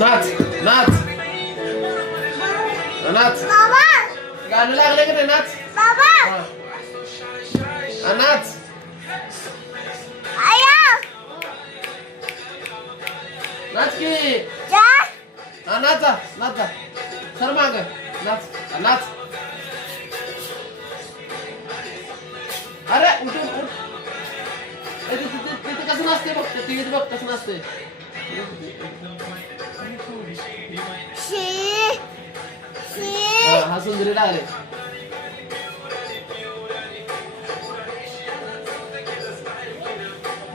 नाच नाच नाच. गाणं लागले की नाही? नाच नाच. नाच की नाचा नाचा. सर माग नाच नाच. अरे उठ उठ. तिथे कसं नसते बघ, टीव्हीत बघ कसं नसते. हा सुंदरी लागले.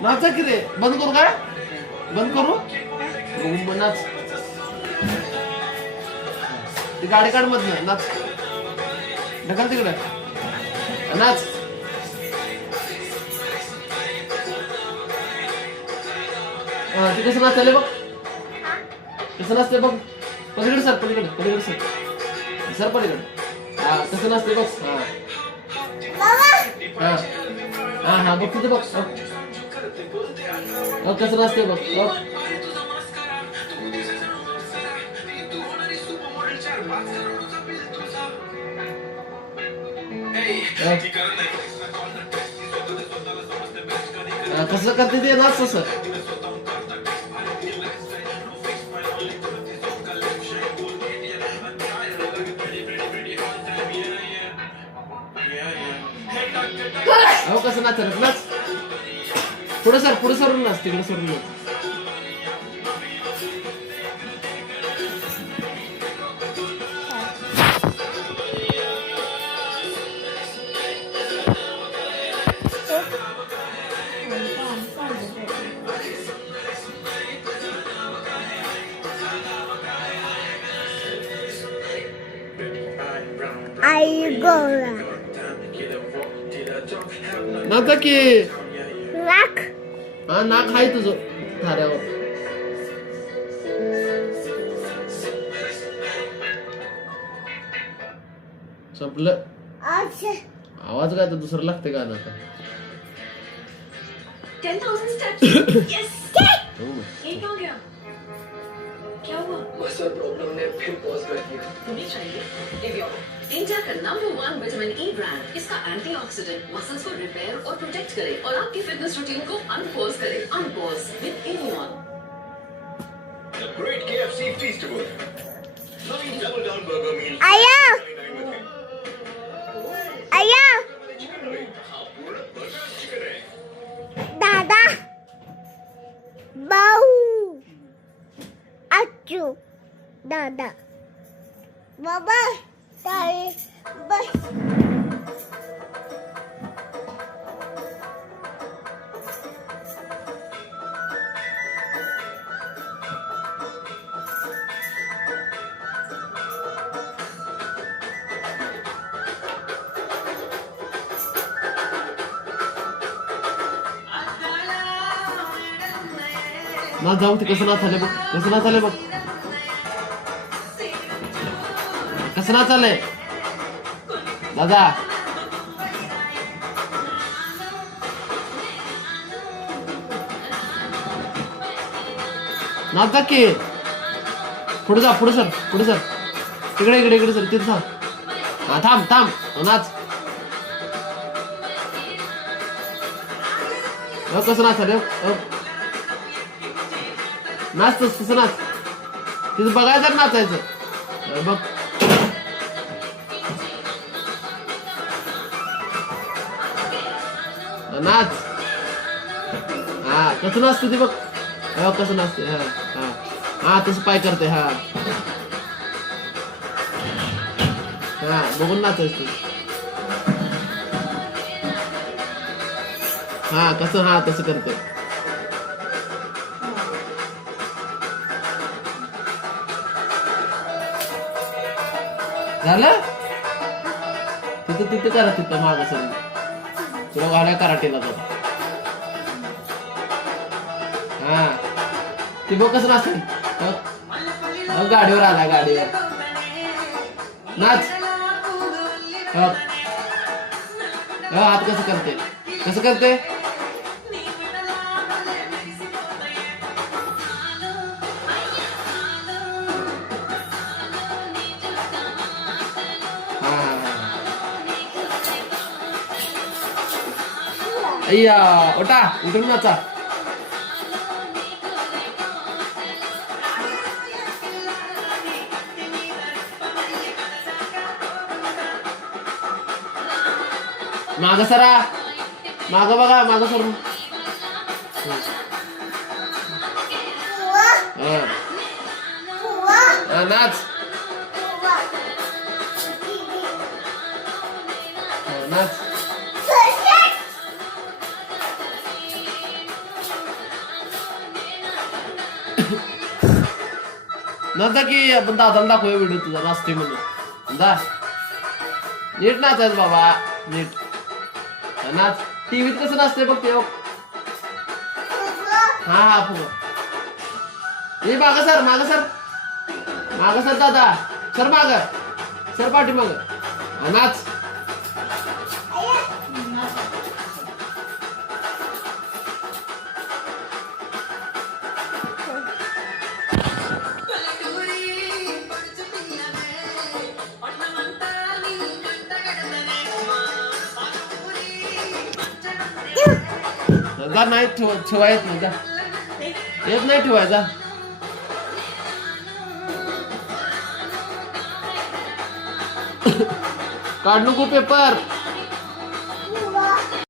नाचा की रे. बंद करू का? बंद करू. नाच. ती गाडी काढ मधनं. नाच. ढकल तिकडे. नाच. ते कसं नाचायला बघ. कसं नसते बघ. पलीकडे सर पलीकडे पलीकडे सर. सर पलीकडे. हा कसं नसते बघ. हा हा हा बघ तिथे बघ. कसं नसते बघ. कसं करते ते नाच तसं. अहो कसं नाचत नाच. पुढे सरून नाच. तिकडे सरून नाच. नाचा की. हा नाक आहे तुझं थाऱ्यावर. संपलं. आवाज काय तर दुसरं लागते गाणं आता. 10,000 steps. Yes. ये क्या हो गया? क्या हुआ? मसल प्रॉब्लम ने फिर पॉज कर दिया. तुम्हें चाहिए एवियो, इंडिया का नंबर 1 विटामिन ई ब्रांड. इसका एंटीऑक्सीडेंट मसल्स को रिपेयर और प्रोटेक्ट करे और आपकी फिटनेस रूटीन को अनपॉज करे. अनपॉज विद avian. The Great KFC Feastable. 9 double down burger meals. दादा बाबा ताई बस. नाच जाऊ. ते कसं नाचायला बघ. कसं नाचायला बघ. कसं नाचायलंय दादा. नाचा की. पुढे जा. पुढे सर. पुढे सर. इकडे इकडे इकडे सर. तिथे थांब. हा थांब थांब. नाच. कसं नाचायला. नाच तसं नाच. तिथं बघायचं नाचायचं बघ. नाच. हा कसं नाचते ते बघ. कसं नाचते. हा हा हा तसं पाय करते. हा हा बघून नाचायचं. हा कसं. हा तसं करते. झालं. तिथे करा. तिथं मागं सर. तुला गाड्या कराटेला जाऊ. हा ती बघ कसं नाचते. गाडीवर आला. गाडीवर नाच. हात कसं करते. कसं करते. अय्या उठा उठून नाचा. माग सरा, माग बघा, माग सरून. नाच. नाच. नंतर की आपण दादाला दाखवूया व्हिडिओ तुझा नाचते म्हणून. दा नीट नाचायचं बाबा, नीट नाच. टीव्हीत कसं नाचते बघ ते. हा हा फुग. हे माग सर, माग सर, माग सर दादा, सर माग, सर पाठी माग. नाच. जा नाही ठेवा येत नाही, जा येत नाही ठेवायचा. काढ नको पेपर.